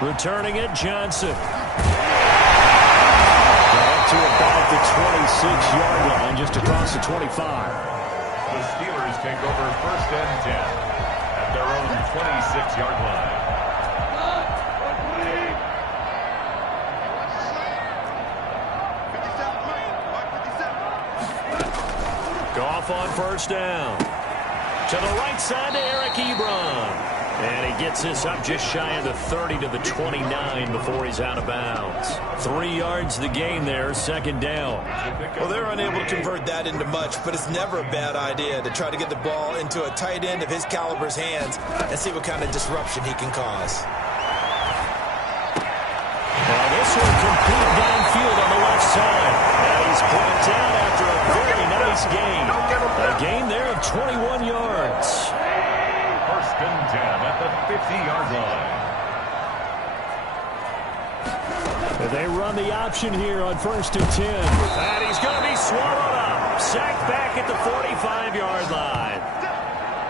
Returning it, Johnson. Up to about the 26-yard line, just across the 25. The Steelers take over 1st and 10 at their own 26-yard line. Goff on 1st down. To the right side to Eric Ebron. And he gets this up just shy of the 30 to the 29 before he's out of bounds. 3 yards the gain there, 2nd down. Well, they're unable to convert that into much, but it's never a bad idea to try to get the ball into a tight end of his caliber's hands and see what kind of disruption he can cause. Now this one complete downfield on the left side. And he's brought down after a very nice gain. A gain there of 21 yards. 1st and 10 at the 50-yard line. They run the option here on 1st and 10. And he's going to be swallowed up. Sacked back at the 45-yard line.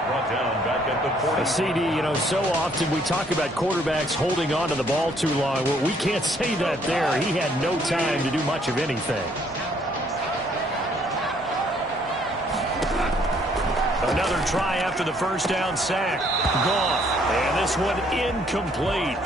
Brought down back at the 40. CD, you know, so often we talk about quarterbacks holding on to the ball too long. Well, we can't say that there. He had no time to do much of anything. Another try after the 1st down sack. Goff. And this one incomplete.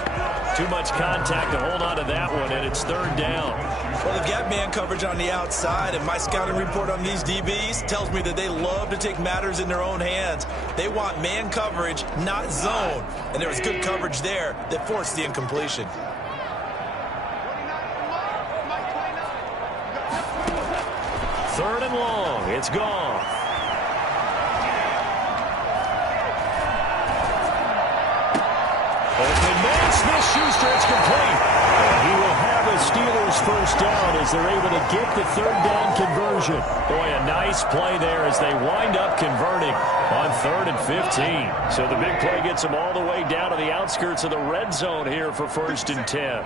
Too much contact to hold on to that one, and it's 3rd down. Well, they've got man coverage on the outside, and my scouting report on these DBs tells me that they love to take matters in their own hands. They want man coverage, not zone. And there was good coverage there that forced the incompletion. 3rd and long. It's Goff. Open man, Smith-Schuster, it's complete. And he will have a Steelers 1st down as they're able to get the 3rd down conversion. Boy, a nice play there as they wind up converting on 3rd and 15. So the big play gets them all the way down to the outskirts of the red zone here for 1st and 10.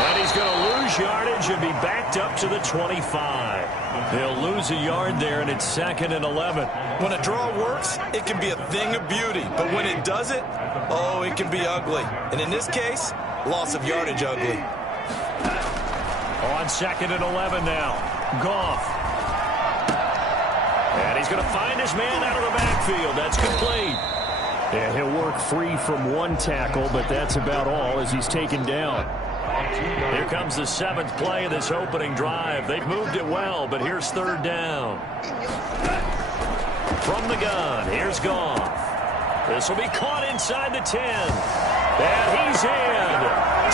And he's going to lose yardage and be backed up to the 25. They'll lose a yard there, and it's 2nd and 11. When a draw works, it can be a thing of beauty. But when it doesn't, oh, it can be ugly. And in this case, loss of yardage ugly. On 2nd and 11 now. Goff. And he's going to find his man out of the backfield. That's complete. Yeah, he'll work free from one tackle, but that's about all as he's taken down. Here comes the 7th play of this opening drive. They've moved it well, but here's 3rd down. From the gun, here's Goff. This will be caught inside the 10. And he's in.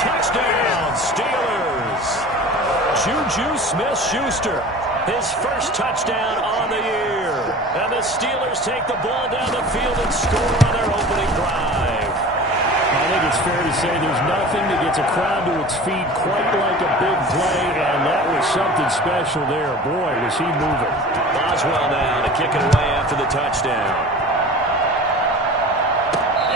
Touchdown, Steelers. Juju Smith-Schuster, his 1st touchdown on the year. And the Steelers take the ball down the field and score on their opening drive. I think it's fair to say there's nothing that gets a crowd to its feet quite like a big play, and that was something special there. Boy, was he moving. Boswell now to kick it away after the touchdown.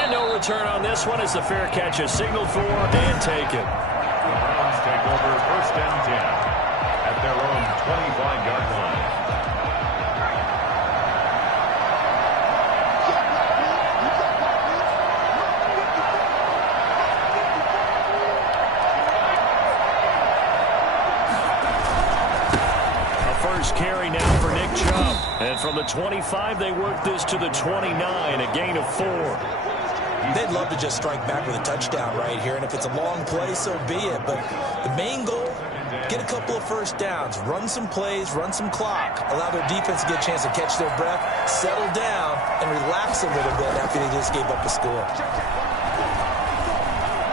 And no return on this one as the fair catch is signaled for and taken. The Browns take over 1st and 10 at their own 25-yard line. Carry now for Nick Chubb. And from the 25, they work this to the 29, a gain of 4. They'd love to just strike back with a touchdown right here, and if it's a long play, so be it. But the main goal, get a couple of 1st downs, run some plays, run some clock, allow their defense to get a chance to catch their breath, settle down, and relax a little bit after they just gave up a score.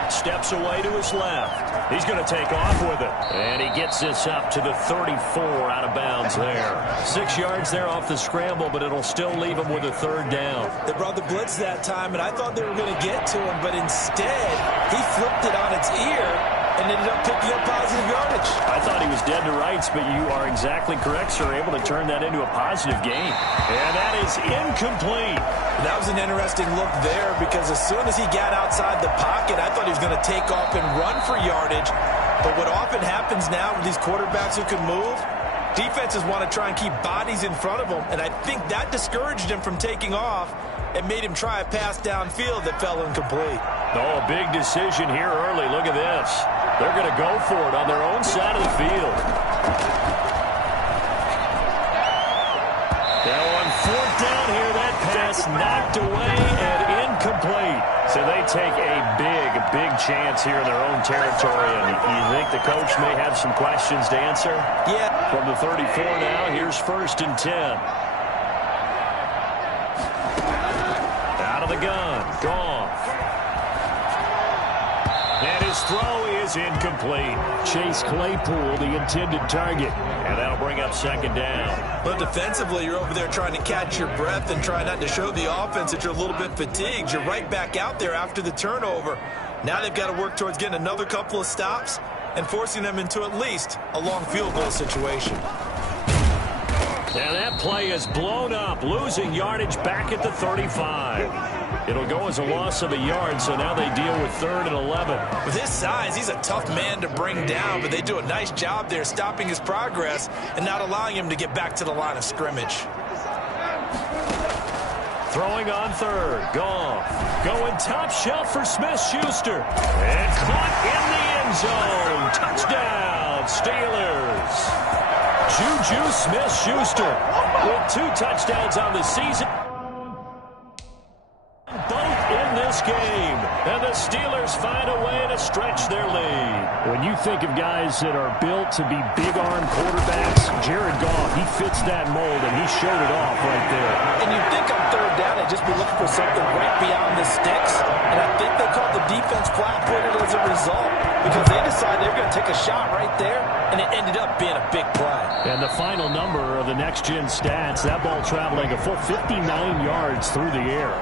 Steps away to his left. He's going to take off with it. And he gets this up to the 34 out of bounds there. 6 yards there off the scramble, but it'll still leave him with a 3rd down. They brought the blitz that time, and I thought they were going to get to him, but instead, he flipped it on its ear and ended up picking up positive yardage. I thought he was dead to rights, but you are exactly correct, sir. Able to turn that into a positive gain. And that is incomplete. That was an interesting look there because as soon as he got outside the pocket, I thought he was going to take off and run for yardage. But what often happens now with these quarterbacks who can move, Defenses want to try and keep bodies in front of them, and I think that discouraged him from taking off and made him try a pass downfield that fell incomplete. Oh, a big decision here early. Look at this. They're going to go for it on their own side of the field. Now on fourth down here, that pass knocked away and incomplete. So they take a big chance here in their own territory. And you think the coach may have some questions to answer? Yeah. From the 34 now, here's 1st and 10. Out of the gun, Goff. And his throw is incomplete. Chase Claypool, the intended target. And that'll bring up 2nd down. But defensively, you're over there trying to catch your breath and try not to show the offense that you're a little bit fatigued. You're right back out there after the turnover. Now they've got to work towards getting another couple of stops and forcing them into at least a long field goal situation. And that play is blown up, losing yardage back at the 35. It'll go as a loss of a yard, so now they deal with 3rd and 11. With his size, he's a tough man to bring down, but they do a nice job there stopping his progress and not allowing him to get back to the line of scrimmage. Throwing on 3rd, Goff. Going top shelf for Smith-Schuster. And caught in the end zone. Touchdown, Steelers. Juju Smith-Schuster with 2 touchdowns on the season. Both in this game. And the Steelers find a way to stretch their lead. When you think of guys that are built to be big-arm quarterbacks, Jared Goff, he fits that mold, and he showed it off right there. And you think on 3rd down, they'd just be looking for something right beyond the sticks. And I think they called the defense flat-footed as a result because they decided they were going to take a shot right there, and it ended up being a big play. And the final number of the next-gen stats, that ball traveling a full 59 yards through the air.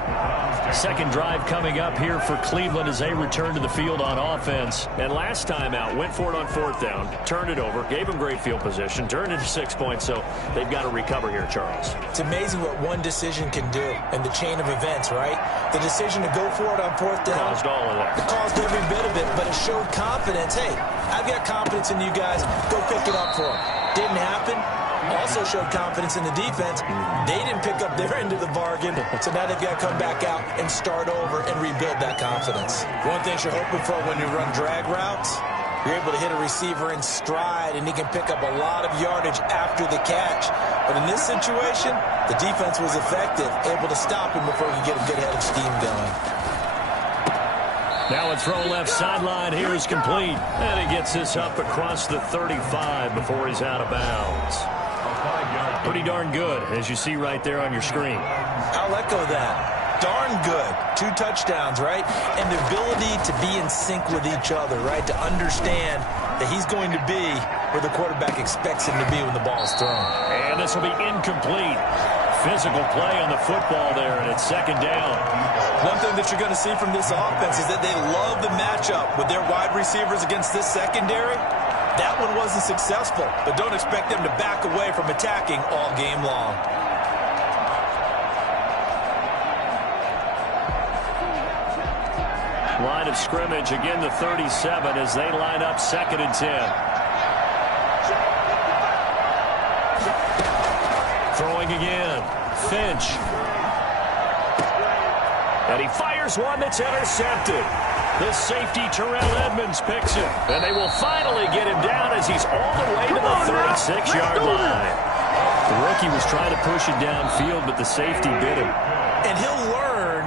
Second drive coming up here for Cleveland as they return to the field on offense. And last time out, went for it on 4th down, turned it over, gave them great field position, turned into 6 points, so they've got to recover here, Charles. It's amazing what one decision can do in the chain of events, right? The decision to go for it on 4th down. Caused all of that. It caused every bit of it, but it showed confidence. Hey, I've got confidence in you guys. Go pick it up for them. Didn't happen. Also showed confidence in the defense. They didn't pick up their end of the bargain, so now they've got to come back out and start over and rebuild that confidence. One thing you're hoping for when you run drag routes, you're able to hit a receiver in stride, and he can pick up a lot of yardage after the catch. But in this situation, the defense was effective, able to stop him before he could get a good head of steam going. Now a throw left sideline here is complete. And he gets this up across the 35 before he's out of bounds. Pretty darn good, as you see right there on your screen. I'll echo that. Darn good. 2 touchdowns, right? And the ability to be in sync with each other, right? To understand that he's going to be where the quarterback expects him to be when the ball is thrown. And this will be incomplete. Physical play on the football there, and it's 2nd down. One thing that you're going to see from this offense is that they love the matchup with their wide receivers against this secondary. That one wasn't successful, but don't expect them to back away from attacking all game long. Line of scrimmage, again the 37 as they line up 2nd and 10. Throwing again, Finch. And he fires one that's intercepted. The safety, Terrell Edmonds, picks it. And they will finally get him down as he's all the way to the 36-yard line. The rookie was trying to push it downfield, but the safety bit him. And he'll learn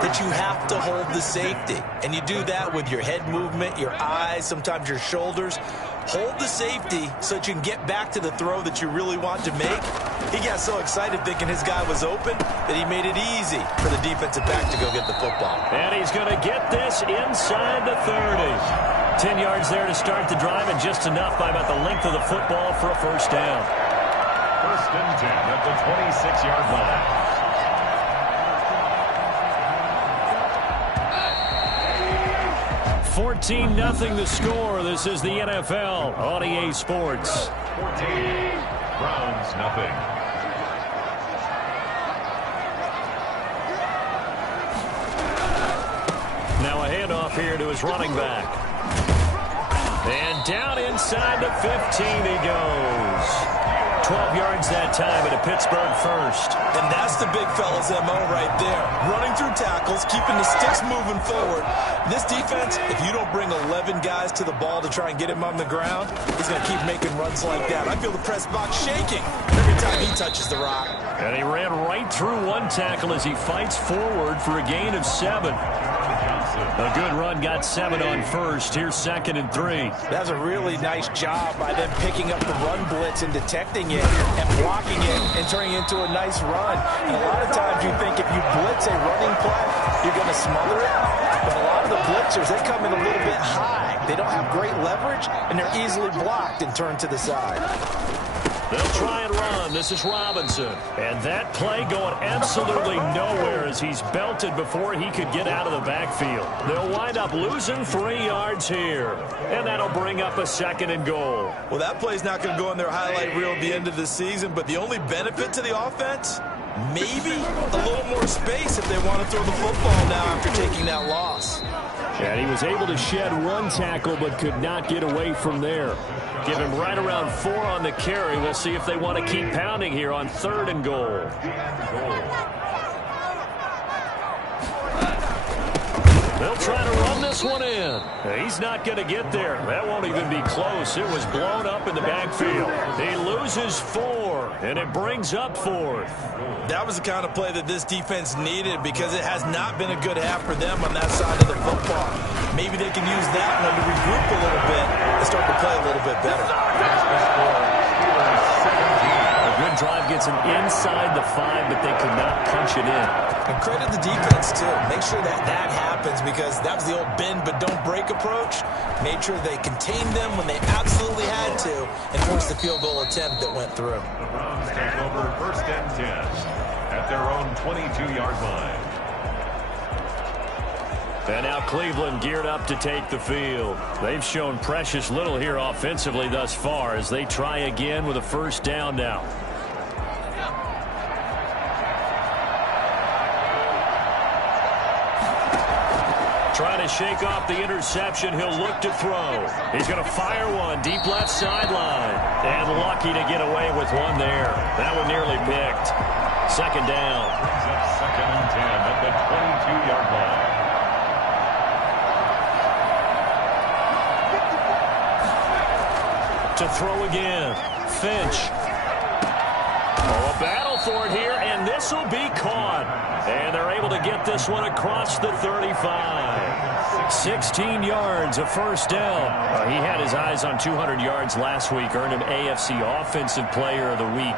that you have to hold the safety. And you do that with your head movement, your eyes, sometimes your shoulders. Hold the safety so that you can get back to the throw that you really want to make. He got so excited thinking his guy was open that he made it easy for the defensive back to go get the football. And he's going to get this inside the 30. 10 yards there to start the drive, and just enough by about the length of the football for a 1st down. 1st and 10 at the 26-yard line. 14-0 the score. This is the NFL on EA Sports. 14, Browns nothing. Now a handoff here to his running back. And down inside the 15 he goes. 12 yards that time at a Pittsburgh first. And that's the big fella's MO right there. Running through tackles, keeping the sticks moving forward. This defense, if you don't bring 11 guys to the ball to try and get him on the ground, he's going to keep making runs like that. I feel the press box shaking every time he touches the rock. And he ran right through one tackle as he fights forward for a gain of 7. A good run, got 7 on first. Here's 2nd and 3. That's a really nice job by them picking up the run blitz and detecting it and blocking it and turning it into a nice run. And a lot of times you think if you blitz a running play, you're going to smother it. But a lot of the blitzers, they come in a little bit high. They don't have great leverage, and they're easily blocked and turned to the side. They'll try and run. This is Robinson. And that play going absolutely nowhere as he's belted before he could get out of the backfield. They'll wind up losing 3 yards here. And that'll bring up a 2nd and goal. Well, that play's not going to go in their highlight reel at the end of the season, but the only benefit to the offense, maybe a little more space if they want to throw the football now after taking that loss. And he was able to shed 1 tackle but could not get away from there. Give him right around 4 on the carry. We'll see if they want to keep pounding here on 3rd and goal. They'll try to run this one in. He's not going to get there. That won't even be close. It was blown up in the backfield. He loses 4, and it brings up 4th. That was the kind of play that this defense needed because it has not been a good half for them on that side of the football. Maybe they can use that one to regroup a little bit and start to play a little bit better. A good drive gets them inside the 5, but they could not punch it in. And credit the defense, too. Make sure that that happens because that was the old bend but don't break approach. Made sure they contained them when they absolutely had to and forced the field goal attempt that went through. The Browns take over 1st and 10 at their own 22-yard line. And now Cleveland geared up to take the field. They've shown precious little here offensively thus far as they try again with a 1st down now. Trying to shake off the interception. He'll look to throw. He's going to fire one deep left sideline. And lucky to get away with one there. That one nearly picked. 2nd down. Brings up 2nd and 10 at the 22-yard line. To throw again. Finch. Oh, a battle for it here, and this will be caught. And they're able to get this one across the 35. 16 yards, a 1st down. He had his eyes on 200 yards last week, earned him AFC Offensive Player of the Week.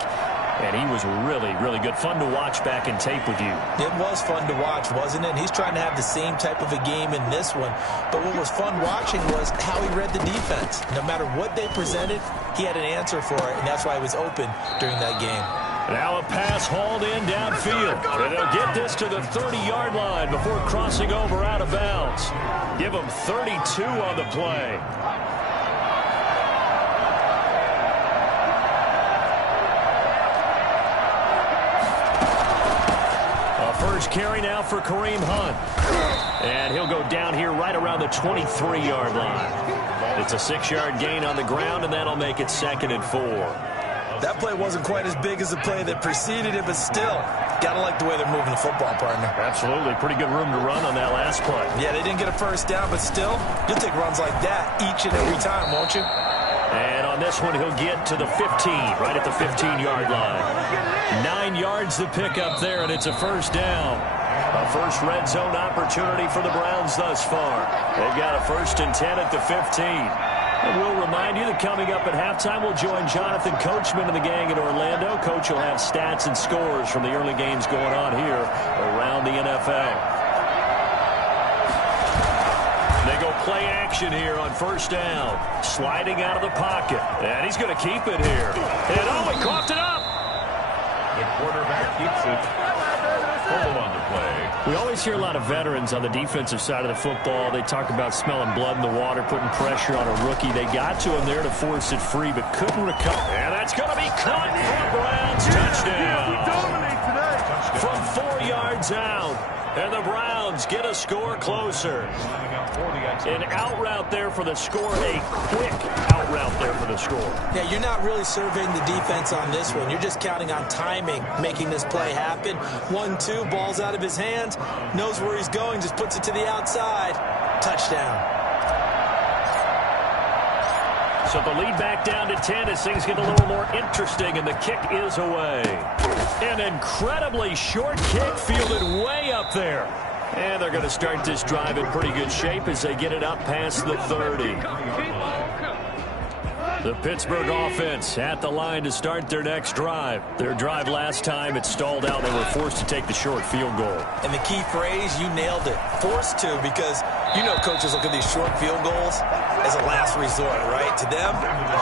And he was really, really good. Fun to watch back in tape with you. It was fun to watch, wasn't it? He's trying to have the same type of a game in this one. But what was fun watching was how he read the defense. No matter what they presented, he had an answer for it, and that's why he was open during that game. Now a pass hauled in downfield. And they'll get this to the 30-yard line before crossing over out of bounds. Give them 32 on the play. First carry now for Kareem Hunt. And he'll go down here right around the 23-yard line. It's a 6-yard gain on the ground, and that'll make it 2nd and 4. That play wasn't quite as big as the play that preceded it, but still, got to like the way they're moving the football, partner. Absolutely. Pretty good room to run on that last play. Yeah, they didn't get a 1st down, but still, you'll take runs like that each and every time, won't you? And on this one, he'll get to the 15, right at the 15-yard line. 9 yards to pick up there, and it's a 1st down. A first red zone opportunity for the Browns thus far. They've got a 1st and 10 at the 15. And we'll remind you that coming up at halftime, we'll join Jonathan Coachman and the gang in Orlando. Coach will have stats and scores from the early games going on here around the NFL. They go play action here on 1st down. Sliding out of the pocket. And he's going to keep it here. And oh, he coughed it up. The quarterback keeps it. Full on the play. We always hear a lot of veterans on the defensive side of the football. They talk about smelling blood in the water, putting pressure on a rookie. They got to him there to force it free, but couldn't recover. And that's going to be caught for Browns. Touchdown. From 4 yards out. And the Browns get a score closer. An out route there for the score. A quick out route there for the score. Yeah, you're not really surveying the defense on this one. You're just counting on timing, making this play happen. 1-2, ball's out of his hands. Knows where he's going, just puts it to the outside. Touchdown. So the lead back down to 10 as things get a little more interesting, and the kick is away. An incredibly short kick fielded way up there. And they're going to start this drive in pretty good shape as they get it up past the 30. The Pittsburgh offense at the line to start their next drive. Their drive last time, it stalled out. They were forced to take the short field goal. And the key phrase, you nailed it. Forced to, because you know coaches look at these short field goals as a last resort, right? To them,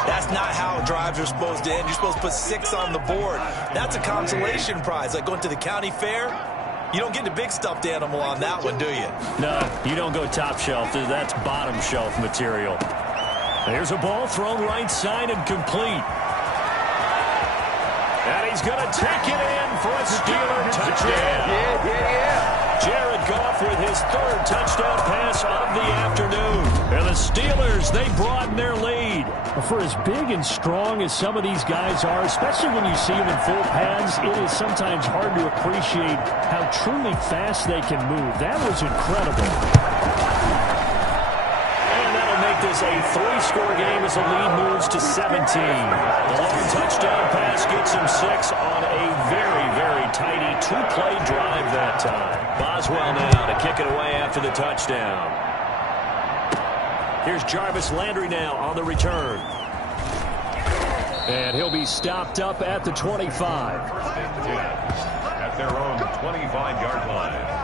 that's not how drives are supposed to end. You're supposed to put 6 on the board. That's a consolation prize, like going to the county fair. You don't get the big stuffed animal on that one, do you? No, you don't go top shelf. That's bottom shelf material. There's a ball thrown right side and complete. And he's going to take it in for a Steeler touchdown. Jared Goff with his 3rd touchdown pass of the afternoon. And the Steelers, they broaden their lead. For as big and strong as some of these guys are, especially when you see them in full pads, it is sometimes hard to appreciate how truly fast they can move. That was incredible. This a 3-score game as the lead moves to 17. The long touchdown pass gets him 6 on a very, very tidy 2-play drive that time. Boswell now to kick it away after the touchdown. Here's Jarvis Landry now on the return. And he'll be stopped up at the 25. At their own 25-yard line.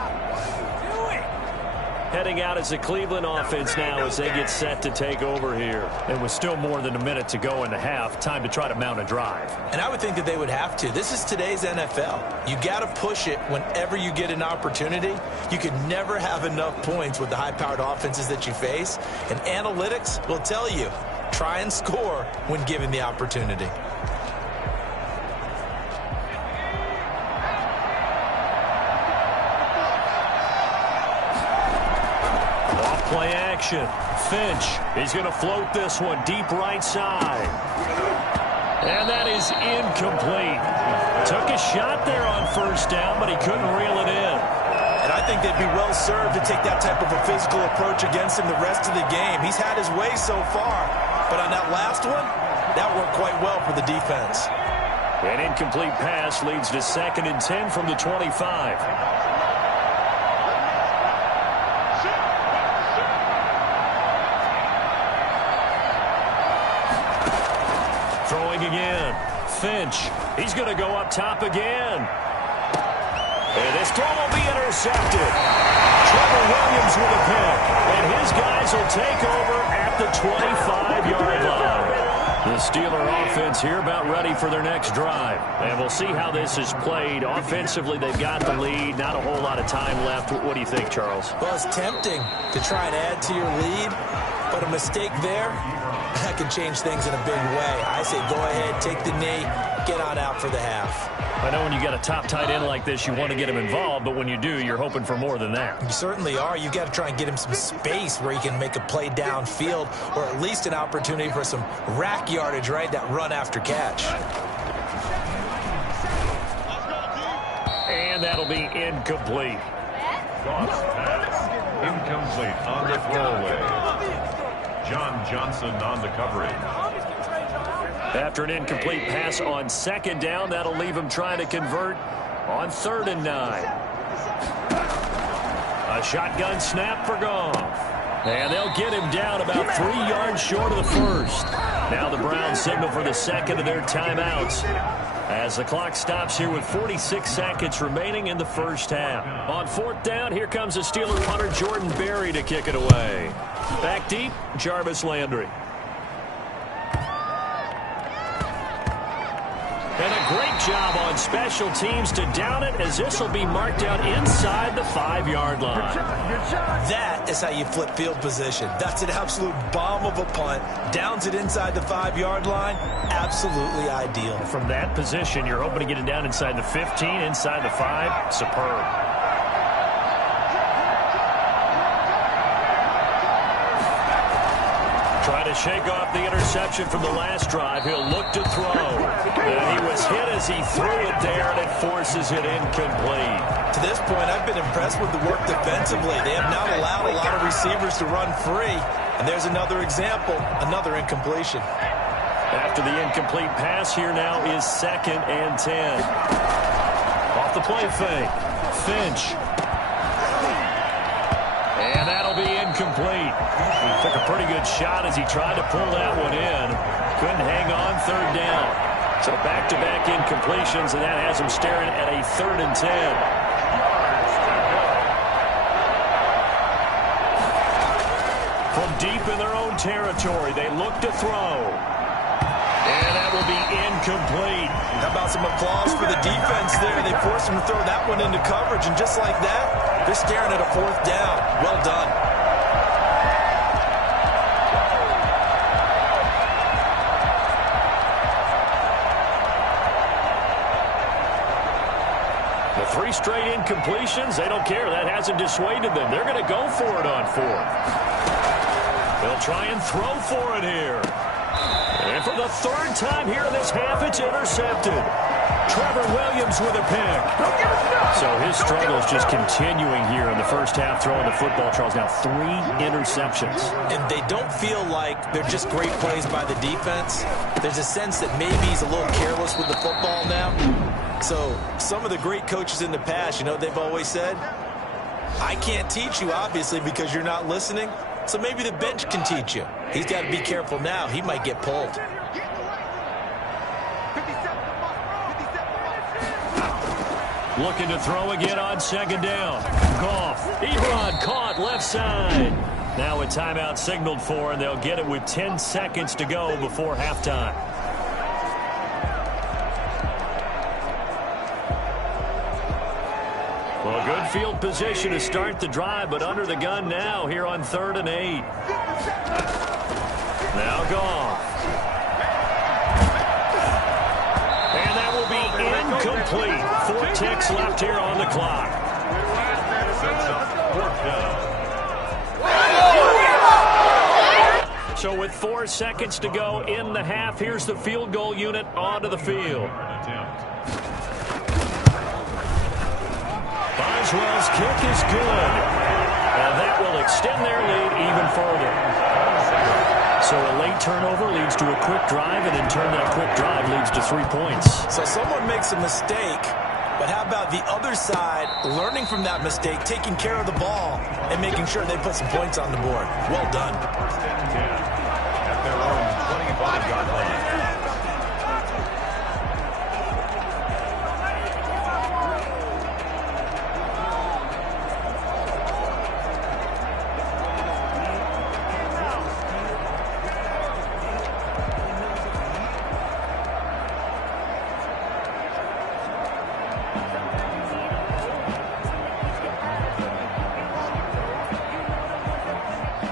Heading out as the Cleveland offense now as they get set to take over here. And with still more than a minute to go in the half, time to try to mount a drive. And I would think that they would have to. This is today's NFL. You got to push it whenever you get an opportunity. You could never have enough points with the high-powered offenses that you face. And analytics will tell you, try and score when given the opportunity. Play action. Finch, he's going to float this one deep right side. And that is incomplete. Took a shot there on 1st down, but he couldn't reel it in. And I think they'd be well served to take that type of a physical approach against him the rest of the game. He's had his way so far, but on that last one, that worked quite well for the defense. An incomplete pass leads to 2nd and 10 from the 25. Again, Finch, he's going to go up top again. And this throw will be intercepted. Trevor Williams with a pick. And his guys will take over at the 25-yard line. The Steeler offense here about ready for their next drive. And we'll see how this is played. Offensively, they've got the lead. Not a whole lot of time left. What do you think, Charles? Well, it's tempting to try and add to your lead, but a mistake there, that can change things in a big way. I say go ahead, take the knee, get on out for the half. I know when you got a top tight end like this, you want to get him involved, but when you do, you're hoping for more than that. You certainly are. You've got to try and get him some space where he can make a play downfield, or at least an opportunity for some rack yardage, right? That run after catch. And that'll be incomplete. Goff's pass incomplete on the throwaway. John Johnson on the coverage. After an incomplete pass on 2nd down, that'll leave him trying to convert on 3rd and 9. A shotgun snap for Goff. And they'll get him down about 3 yards short of the 1st. Now the Browns signal for the 2nd of their timeouts as the clock stops here with 46 seconds remaining in the 1st half. On 4th down, here comes the Steeler punter Jordan Berry to kick it away. Back deep, Jarvis Landry. And a great job on special teams to down it, as this will be marked out inside the 5-yard line. That is how you flip field position. That's an absolute bomb of a punt. Downs it inside the 5-yard line. Absolutely ideal. From that position, you're hoping to get it down inside the 15, inside the 5. Superb. Trying to shake off the interception from the last drive. He'll look to throw. And he was hit as he threw it there, and it forces it incomplete. To this point, I've been impressed with the work defensively. They have not allowed a lot of receivers to run free. And there's another example, another incompletion. After the incomplete pass, here now is 2nd and 10. Off the play fake. Finch. And that'll be incomplete. Took a pretty good shot as he tried to pull that one in. Couldn't hang on 3rd down. So back-to-back incompletions, and that has him staring at a 3rd and 10. From deep in their own territory, they look to throw. And that will be incomplete. How about some applause for the defense there? They forced him to throw that one into coverage, and just like that, they're staring at a 4th down. Well done. The 3 straight incompletions, they don't care. That hasn't dissuaded them. They're going to go for it on 4th. They'll try and throw for it here. And for the 3rd time here in this half, it's intercepted. Trevor Williams with a pick. So his struggles just continuing here in the first half throwing the football, Charles. Now 3 interceptions. And they don't feel like they're just great plays by the defense. There's a sense that maybe he's a little careless with the football now. So some of the great coaches in the past, you know, they've always said, I can't teach you, obviously, because you're not listening. So maybe the bench can teach you. He's got to be careful now. He might get pulled. Looking to throw again on 2nd down. Goff. Ebron caught left side. Now a timeout signaled for, and they'll get it with 10 seconds to go before halftime. Well, good field position to start the drive, but under the gun now here on 3rd and 8. Now Goff. And that will be incomplete. 4 ticks left here on the clock. So with 4 seconds to go in the half, here's the field goal unit onto the field. Boswell's kick is good. And that will extend their lead even further. So a late turnover leads to a quick drive, and in turn that quick drive leads to 3 points. So someone makes a mistake, but how about the other side learning from that mistake, taking care of the ball, and making sure they put some points on the board? Well done. At their own 25-yard line.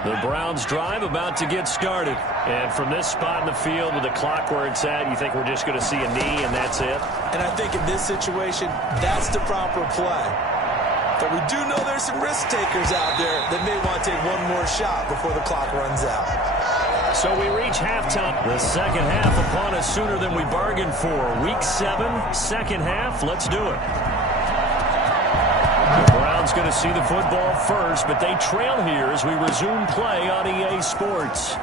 The Browns drive about to get started. And from this spot in the field with the clock where it's at, you think we're just going to see a knee and that's it? And I think in this situation, that's the proper play. But we do know there's some risk takers out there that may want to take one more shot before the clock runs out. So we reach halftime. The second half upon us sooner than we bargained for. Week 7, second half. Let's do it. The Browns going to see the football first, but they trail here as we resume play on EA Sports. The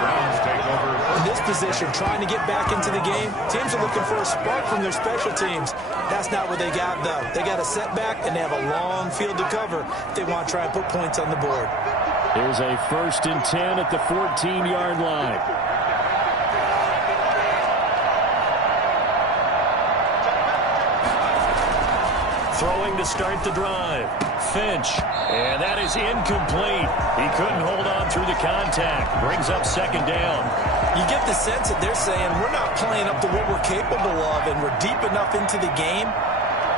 Browns take over. In this position, trying to get back into the game, teams are looking for a spark from their special teams. That's not what they got, though. They got a setback, and they have a long field to cover if they want to try and put points on the board. Here's a 1st and 10 at the 14-yard line. Throwing to start the drive. Finch. And that is incomplete. He couldn't hold on through the contact. Brings up 2nd down. You get the sense that they're saying we're not playing up to what we're capable of, and we're deep enough into the game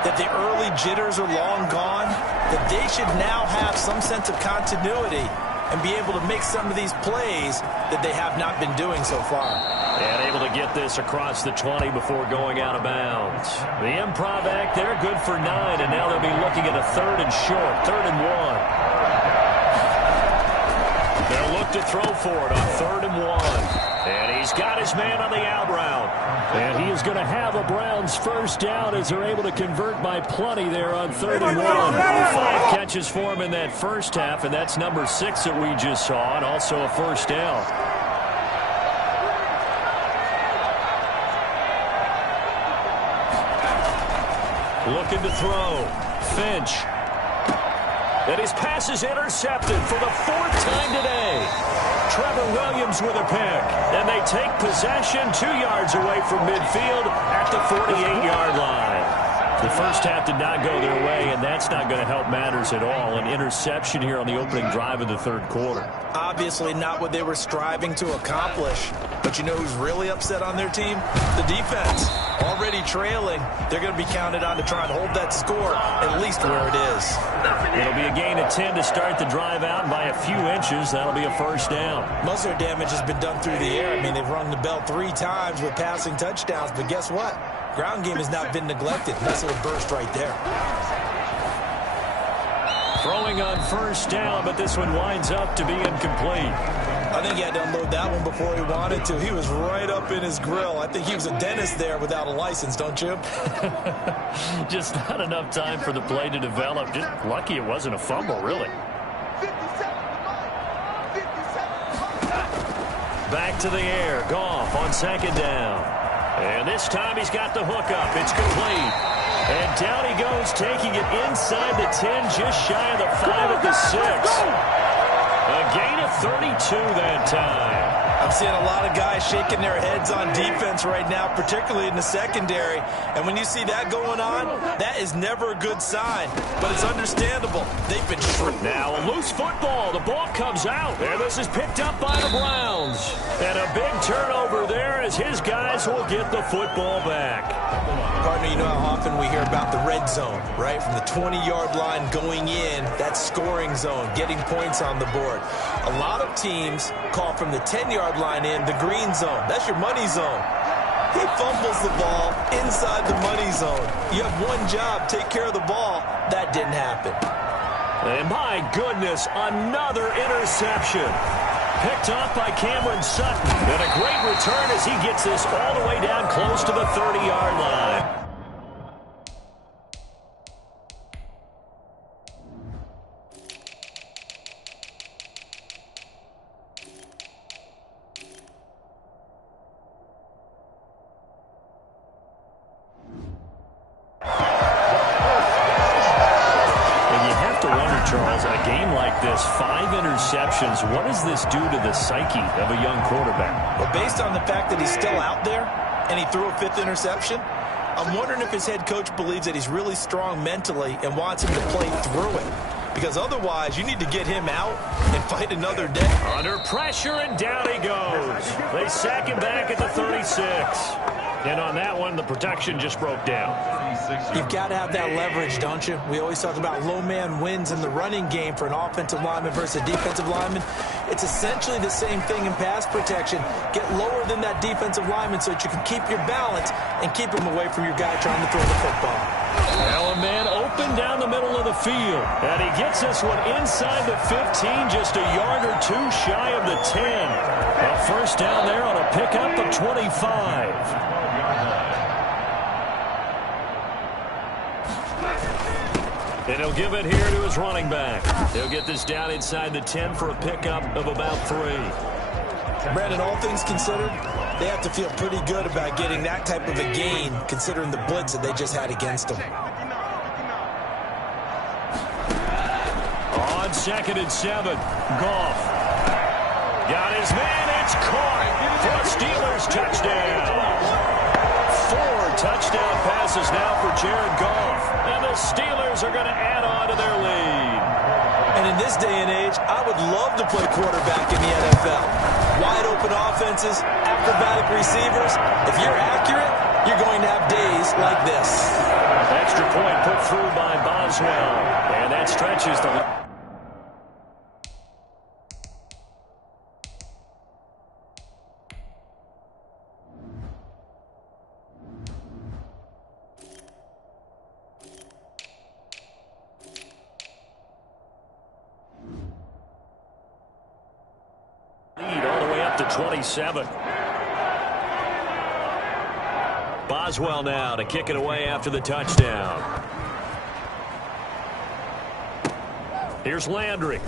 that the early jitters are long gone, that they should now have some sense of continuity and be able to make some of these plays that they have not been doing so far. And able to get this across the 20 before going out of bounds. The improv act there, good for 9, and now they'll be looking at a 3rd and short, 3rd and 1. They'll look to throw for it on 3rd and 1. And he's got his man on the out route. And he is going to have a Browns first down as they're able to convert by plenty there on 3rd and 1. 5 catches for him in that first half, and that's number 6 that we just saw, and also a first down. Looking to throw. Finch. And his pass is intercepted for the 4th time today. Trevor Williams with a pick. And they take possession 2 yards away from midfield at the 48-yard line. The first half did not go their way, and that's not going to help matters at all. An interception here on the opening drive of the 3rd quarter. Obviously not what they were striving to accomplish. But you know who's really upset on their team? The defense. Already trailing. They're going to be counted on to try and hold that score at least where it is. It'll be a gain of 10 to start the drive out, and by a few inches, that'll be a first down. Most of their damage has been done through the air. I mean, they've rung the bell 3 times with passing touchdowns, but guess what? Ground game has not been neglected. Nice little burst right there. Throwing on first down, but this one winds up to be incomplete. I think he had to unload that one before he wanted to. He was right up in his grill. I think he was a dentist there without a license, don't you? Just not enough time for the play to develop. Just lucky it wasn't a fumble, really. Back to the air. Goff on 2nd down. And this time he's got the hook up. It's complete. And down he goes, taking it inside the 10, just shy of the 5 at the 6. A gain of 32 that time. I'm seeing a lot of guys shaking their heads on defense right now, particularly in the secondary. And when you see that going on, that is never a good sign. But it's understandable. They've been stripped. Now a loose football. The ball comes out. And this is picked up by the Browns. And a big turnover there as his guys will get the football back. Partner, you know how often we hear about the red zone, right? From the 20-yard line going in, that scoring zone, getting points on the board. A lot of teams call from the 10-yard line in the green zone. That's your money zone. He fumbles the ball inside the money zone. You have one job, take care of the ball. That didn't happen. And my goodness, another interception. Picked off by Cameron Sutton. And a great return as he gets this all the way down close to the 30-yard line. Charles, a game like this, 5 interceptions, what does this do to the psyche of a young quarterback? Well, based on the fact that he's still out there and he threw a 5th interception, I'm wondering if his head coach believes that he's really strong mentally and wants him to play through it. Because otherwise, you need to get him out and fight another day. Under pressure, and down he goes. They sack him back at the 36. And on that one, the protection just broke down. You've got to have that leverage, don't you? We always talk about low man wins in the running game for an offensive lineman versus a defensive lineman. It's essentially the same thing in pass protection. Get lower than that defensive lineman so that you can keep your balance and keep him away from your guy trying to throw the football. Well, a man open down the middle of the field. And he gets this one inside the 15, just a yard or 2 shy of the 10. A first down there on a pickup of 25. And he'll give it here to his running back. He'll get this down inside the 10 for a pickup of about 3. Brandon, all things considered, they have to feel pretty good about getting that type of a gain, considering the blitz that they just had against them. On 2nd and 7, Goff. Got his man, it's caught for a Steelers touchdown. 4 touchdown passes now for Jared Goff. And the Steelers are going to add on to their lead. And in this day and age, I would love to play quarterback in the NFL. Wide open offenses, acrobatic receivers. If you're accurate, you're going to have days like this. Extra point put through by Boswell. And that stretches the... 27. Boswell now to kick it away after the touchdown. Here's Landry.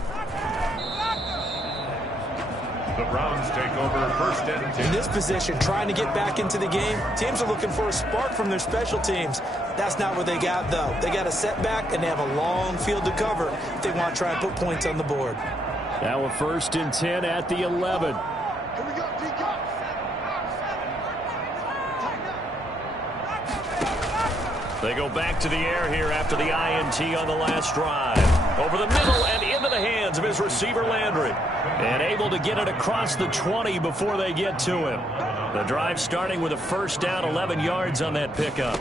The Browns take over first and 10. In this position, trying to get back into the game, teams are looking for a spark from their special teams. That's not what they got, though. They got a setback, and they have a long field to cover if they want to try and put points on the board. Now a first and 10 at the 11. They go back to the air here after the INT on the last drive. Over the middle and into the hands of his receiver, Landry. And able to get it across the 20 before they get to him. The drive starting with a first down, 11 yards on that pickup.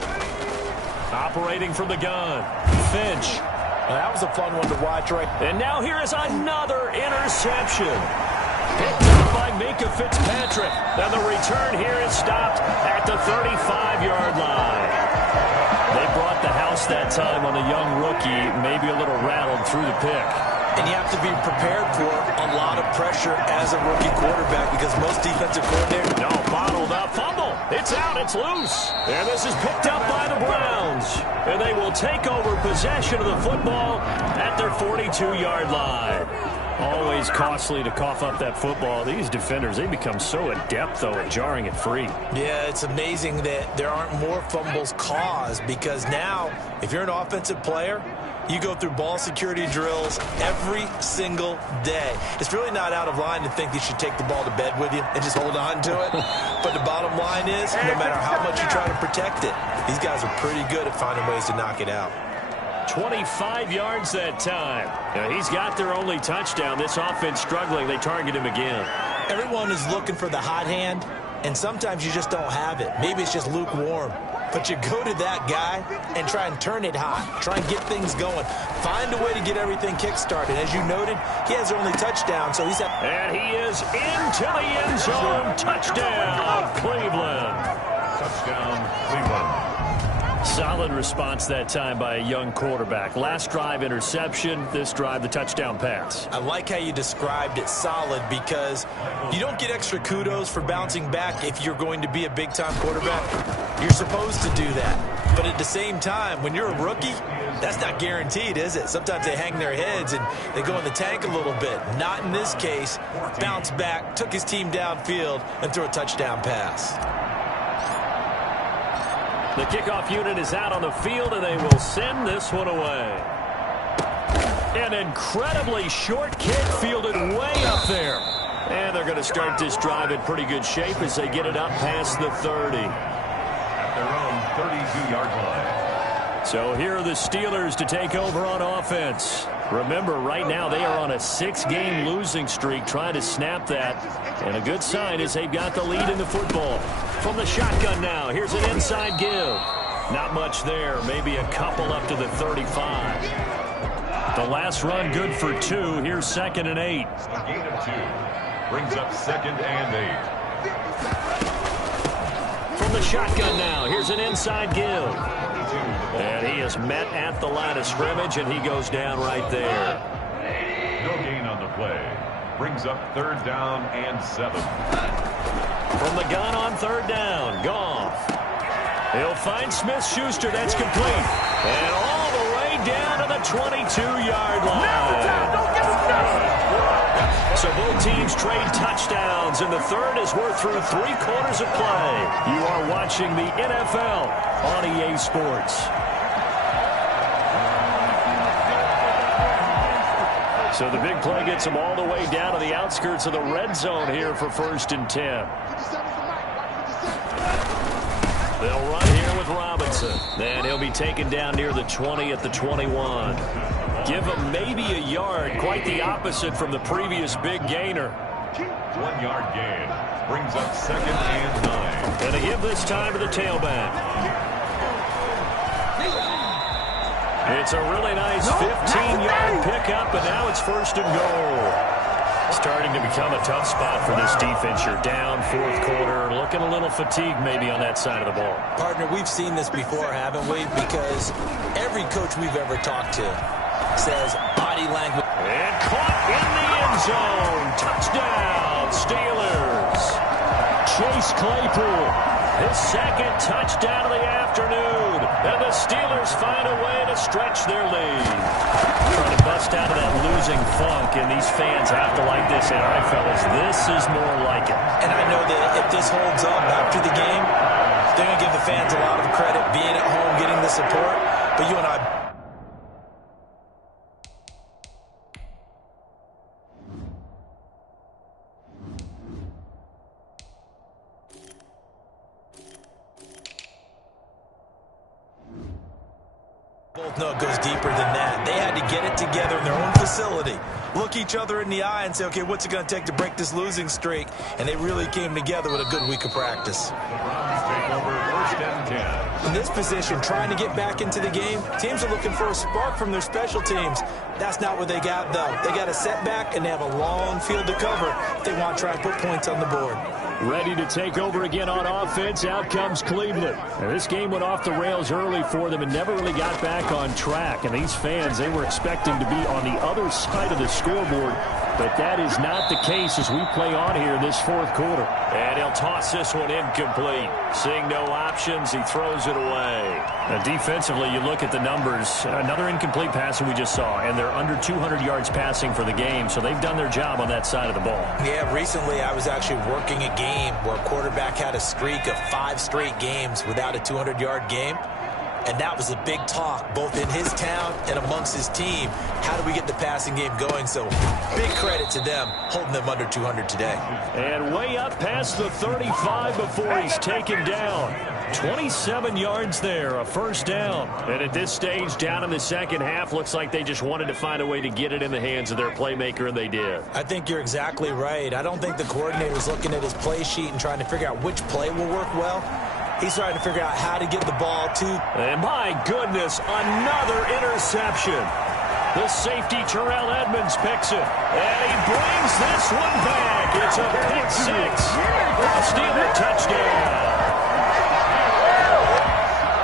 Operating from the gun, Finch. Well, that was a fun one to watch, right? And now here is another interception. Picked up by Minkah Fitzpatrick. Then the return here is stopped at the 35-yard line. They brought the house that time on the young rookie, maybe a little rattled through the pick. And you have to be prepared for a lot of pressure as a rookie quarterback because most defensive coordinators... No, bottled up. Fumble. It's out. It's loose. And this is picked up by the Browns. And they will take over possession of the football at their 42-yard line. Always costly to cough up that football. These defenders, they become so adept, though, at jarring it free. Yeah, it's amazing that there aren't more fumbles caused because now, if you're an offensive player, you go through ball security drills every single day. It's really not out of line to think you should take the ball to bed with you and just hold on to it. But the bottom line is, no matter how much you try to protect it, these guys are pretty good at finding ways to knock it out. 25 yards that time. Now, he's got their only touchdown. This offense struggling. They target him again. Everyone is looking for the hot hand, and sometimes you just don't have it. Maybe it's just lukewarm. But you go to that guy and try and turn it hot. Try and get things going. Find a way to get everything kick-started. As you noted, he has their only touchdown, so he's at... And he is into the end zone. Touchdown, Cleveland. Touchdown, Cleveland. Solid response that time by a young quarterback. Last drive, interception. This drive, the touchdown pass. I like how you described it solid because you don't get extra kudos for bouncing back if you're going to be a big-time quarterback. You're supposed to do that. But at the same time, when you're a rookie, that's not guaranteed, is it? Sometimes they hang their heads and they go in the tank a little bit. Not in this case. Bounced back, took his team downfield, and threw a touchdown pass. The kickoff unit is out on the field, and they will send this one away. An incredibly short kick fielded way up there. And they're going to start this drive in pretty good shape as they get it up past the 30. At their own 32-yard line. So here are the Steelers to take over on offense. Remember, right now they are on a 6-game losing streak, trying to snap that. And a good sign is they've got the lead in the football. From the shotgun now, here's an inside give. Not much there, maybe a couple up to the 35. The last run good for 2. Here's 2nd and 8. A gain of 2. Brings up 2nd and 8. From the shotgun now, here's an inside give. And he is met at the line of scrimmage, and he goes down right there. No gain on the play. Brings up 3rd down and 7. From the gun on 3rd down, Goff. He'll find Smith-Schuster. That's complete. And all the way down to the 22-yard line. So both teams trade touchdowns, and the third as we're through 3 quarters of play. You are watching the NFL on EA Sports. So the big play gets them all the way down to the outskirts of the red zone here for 1st and 10. They'll run here with Robinson. Then he'll be taken down near the 20 at the 21. Give him maybe a yard, quite the opposite from the previous big gainer. 1-yard gain. Brings up 2nd and 9. And a give this time to the tailback. It's a really nice 15-yard pickup, and now it's 1st and goal. Starting to become a tough spot for this defense. You're down 4th quarter, looking a little fatigued maybe on that side of the ball. Partner, we've seen this before, haven't we? Because every coach we've ever talked to says body language. And caught in the end zone. Touchdown, Steelers. Chase Claypool, his second touchdown of the afternoon. And the Steelers find a way to stretch their lead. Trying to bust out of that losing funk, and these fans have to like this. And all right, fellas, this is more like it. And I know that if this holds up after the game, they're going to give the fans a lot of credit being at home, getting the support. But you and I... both know it goes deeper than that. They had to get it together in their own facility, look each other in the eye and say, okay, what's it going to take to break this losing streak? And they really came together with a good week of practice. The Browns take over 1st and 10. In this position, trying to get back into the game, teams are looking for a spark from their special teams. That's not what they got, though. They got a setback, and they have a long field to cover if they want to try and put points on the board. Ready to take over again on offense. Out comes Cleveland. And this game went off the rails early for them and never really got back on track. And these fans, they were expecting to be on the other side of the scoreboard. But that is not the case as we play on here in this fourth quarter. And he'll toss this one incomplete. Seeing no options, he throws it away. Now, defensively, you look at the numbers. Another incomplete pass that we just saw, and they're under 200 yards passing for the game, so they've done their job on that side of the ball. Yeah, recently I was actually working a game where a quarterback had a streak of 5 straight games without a 200-yard game. And that was a big talk, both in his town and amongst his team. How do we get the passing game going? So big credit to them, holding them under 200 today. And way up past the 35 before he's taken down. 27 yards there, a first down. And at this stage, down in the second half, looks like they just wanted to find a way to get it in the hands of their playmaker, and they did. I think you're exactly right. I don't think the coordinator's looking at his play sheet and trying to figure out which play will work well. He's trying to figure out how to get the ball to. And my goodness, another interception. The safety, Terrell Edmonds, picks it. And he brings this one back. It's a pick six. A Steeler touchdown.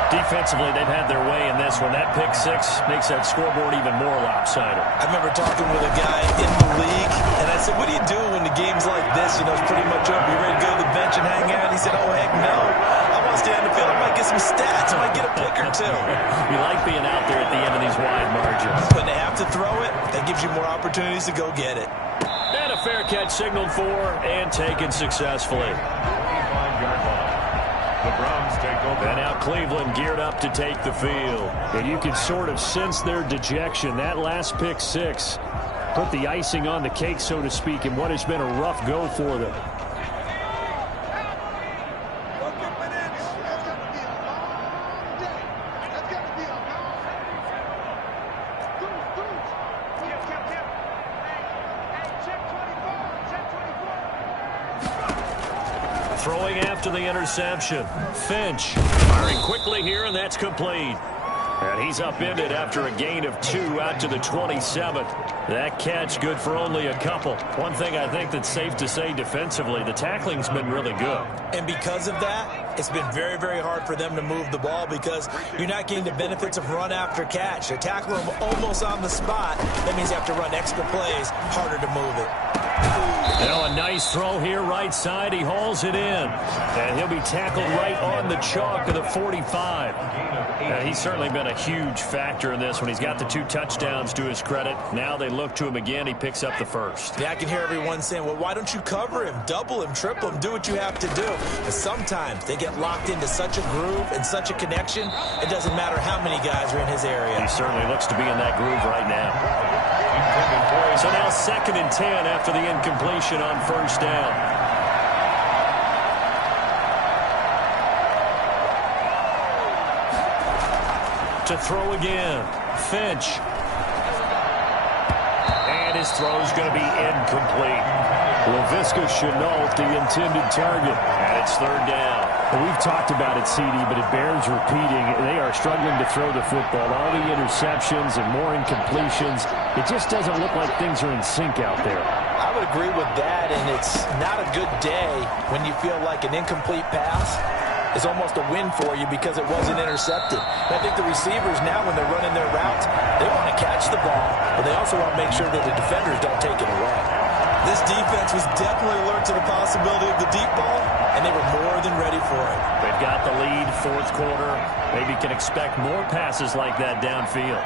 Defensively, they've had their way in this one. That pick six makes that scoreboard even more lopsided. I remember talking with a guy in the league, and I said, what do you do when the game's like this? You know, it's pretty much over. You ready to go to the bench and hang out? He said, oh, heck no. I want to stay on the field. I might get some stats. I might get a pick or two. You like being out there at the end of these wide margins. When they have to throw it, that gives you more opportunities to go get it. And a fair catch signaled for and taken successfully. 25-yard line. The Browns take over. And now Cleveland geared up to take the field. And you can sort of sense their dejection. That last pick six put the icing on the cake, so to speak, in what has been a rough go for them. Throwing after the interception. Finch firing quickly here, and that's complete. And he's upended after a gain of 2 out to the 27th. That catch good for only a couple. One thing I think that's safe to say defensively, the tackling's been really good. And because of that, it's been very, very hard for them to move the ball because you're not getting the benefits of run after catch. They're tackling them almost on the spot. That means you have to run extra plays, harder to move it. Now a nice throw here right side. He hauls it in. And he'll be tackled right on the chalk of the 45. He's certainly been a huge factor in this when he's got the 2 touchdowns to his credit. Now they look to him again. He picks up the first. Yeah, I can hear everyone saying, well, why don't you cover him, double him, triple him, do what you have to do. But sometimes they get locked into such a groove and such a connection, it doesn't matter how many guys are in his area. He certainly looks to be in that groove right now. So now 2nd and 10 after the incompletion on first down. To throw again. Finch. And his throw's going to be incomplete. Laviska Shenault, the intended target. And it's 3rd down. Well, we've talked about it, CD, but it bears repeating. They are struggling to throw the football. All the interceptions and more incompletions. It just doesn't look like things are in sync out there. I would agree with that, and it's not a good day when you feel like an incomplete pass is almost a win for you because it wasn't intercepted. And I think the receivers now, when they're running their routes, they want to catch catch the ball, but they also want to make sure that the defenders don't take it away. This defense was definitely alert to the possibility of the deep ball, and they were more than ready for it. They've got the lead, fourth quarter. Maybe can expect more passes like that downfield.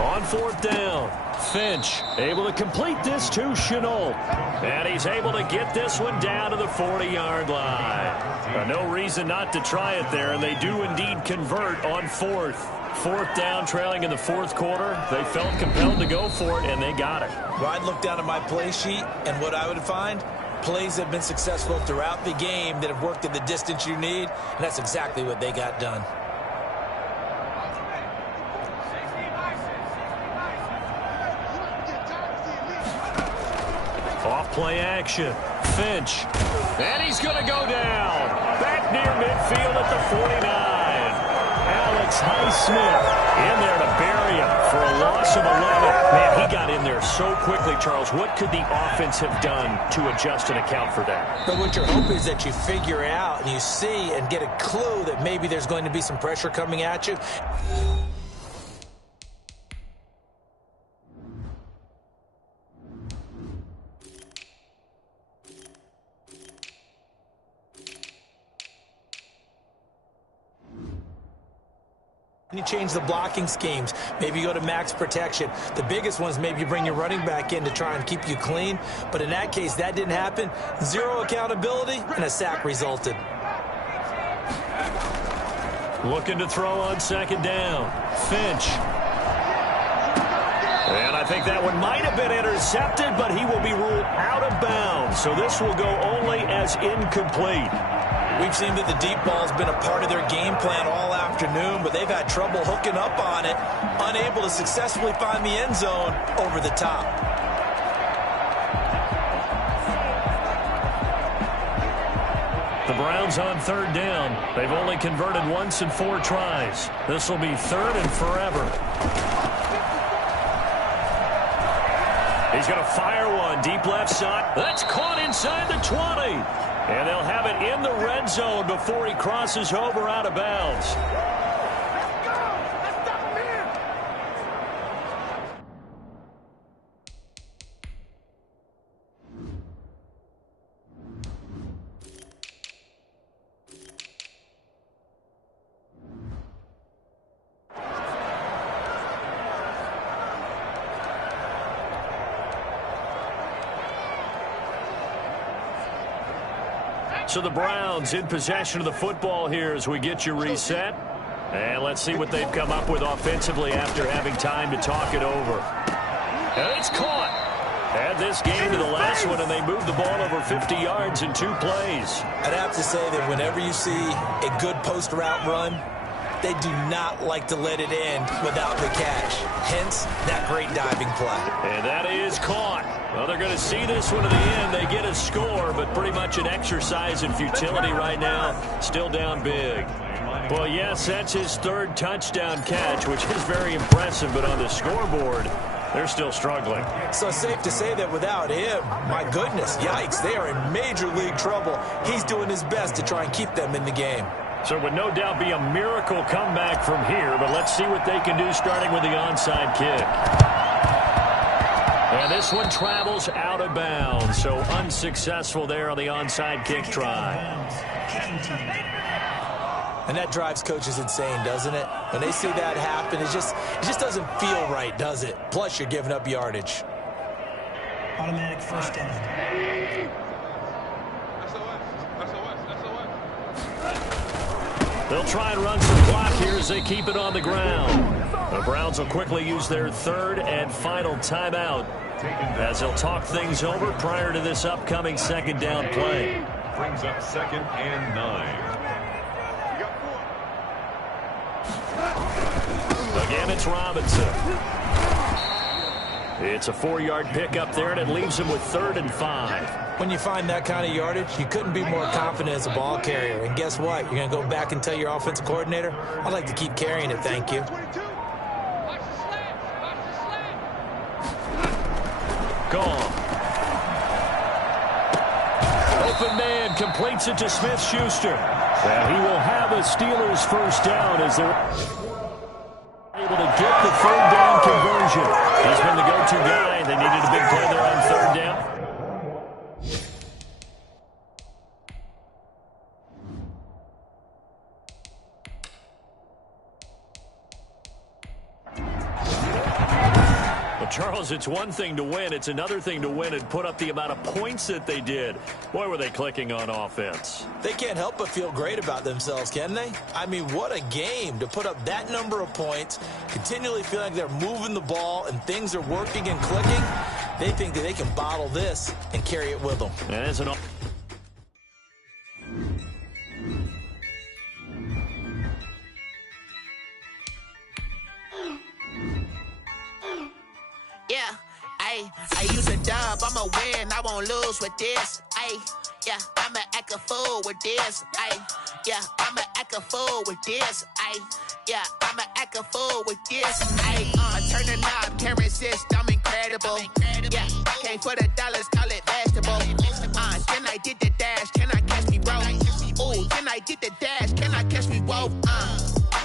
On fourth down, Finch able to complete this to Chenault. And he's able to get this one down to the 40-yard line. No reason not to try it there, and they do indeed convert on fourth. Fourth down, trailing in the fourth quarter. They felt compelled to go for it, and they got it. Well, I'd look down at my play sheet, and what I would find, plays have been successful throughout the game that have worked at the distance you need, and that's exactly what they got done. Off play action. Finch. And he's going to go down. Back near midfield at the 49. Alex Highsmith in there to bury him for a loss of 11. Man, he got in there so quickly, Charles. What could the offense have done to adjust and account for that? But what you're hoping is that you figure it out and you see and get a clue that maybe there's going to be some pressure coming at you. You change the blocking schemes. Maybe you go to max protection. The biggest ones, maybe you bring your running back in to try and keep you clean. But in that case, that didn't happen. Zero accountability, and a sack resulted. Looking to throw on second down. Finch. And I think that one might have been intercepted, but he will be ruled out of bounds. So this will go only as incomplete. We've seen that the deep ball's been a part of their game plan all afternoon, but they've had trouble hooking up on it, unable to successfully find the end zone over the top. The Browns on third down. They've only converted once in 4 tries. This will be third and forever. He's going to fire one deep left side. That's caught inside the 20. And they'll have it in the red zone before he crosses over out of bounds. So the Browns in possession of the football here as we get you reset. And let's see what they've come up with offensively after having time to talk it over. And it's caught. Add this game to the last one, and they moved the ball over 50 yards in 2 plays. I'd have to say that whenever you see a good post route run, they do not like to let it end without the catch. Hence, that great diving play. And that is caught. Well, they're going to see this one to the end. They get a score, but pretty much an exercise in futility right now. Still down big. Well, yes, that's his 3rd touchdown catch, which is very impressive, but on the scoreboard, they're still struggling. So safe to say that without him, my goodness, yikes, they are in major league trouble. He's doing his best to try and keep them in the game. So it would no doubt be a miracle comeback from here, but let's see what they can do starting with the onside kick. And this one travels out of bounds, so unsuccessful there on the onside kick try. And that drives coaches insane, doesn't it? When they see that happen, it just doesn't feel right, does it? Plus, you're giving up yardage. Automatic first down. They'll try and run some clock here as they keep it on the ground. The Browns will quickly use their 3rd and final timeout as they'll talk things over prior to this upcoming second down play. Brings up 2nd and 9. Again, it's Robinson. It's a 4-yard pickup there, and it leaves him with 3rd and 5. When you find that kind of yardage, you couldn't be more confident as a ball carrier. And guess what? You're going to go back and tell your offensive coordinator, I'd like to keep carrying it, thank you. Gone. Open man completes it to Smith-Schuster. And he will have a Steelers first down as they're Able to get the third down conversion. He's been the go-to guy. They needed a big play there on third down. Charles, it's one thing to win. It's another thing to win and put up the amount of points that they did. Boy, were they clicking on offense. They can't help but feel great about themselves, can they? I mean, what a game to put up that number of points, continually feeling like they're moving the ball and things are working and clicking. They think that they can bottle this and carry it with them. And it's an Yeah, I use a dub, I'ma win, I won't lose with this. Yeah, I'ma act a fool with this. Yeah, I'ma act a fool with this. Yeah, I'ma act a fool with this. I turn the knob, can't resist, I'm incredible. Yeah, came for the dollars, call it vegetable. Then I did the dash, can I catch me, bro? Ooh, then I did the dash, can I catch me, whoa?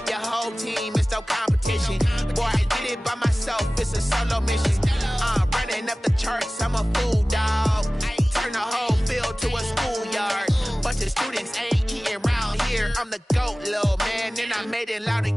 Your whole team is no competition. Boy, I did it by myself, it's a solo mission. Running up the charts, I'm a fool, dog. Turn the whole field to a schoolyard. Bunch of students ain't eating around here. I'm the GOAT, little man, and I made it loud again.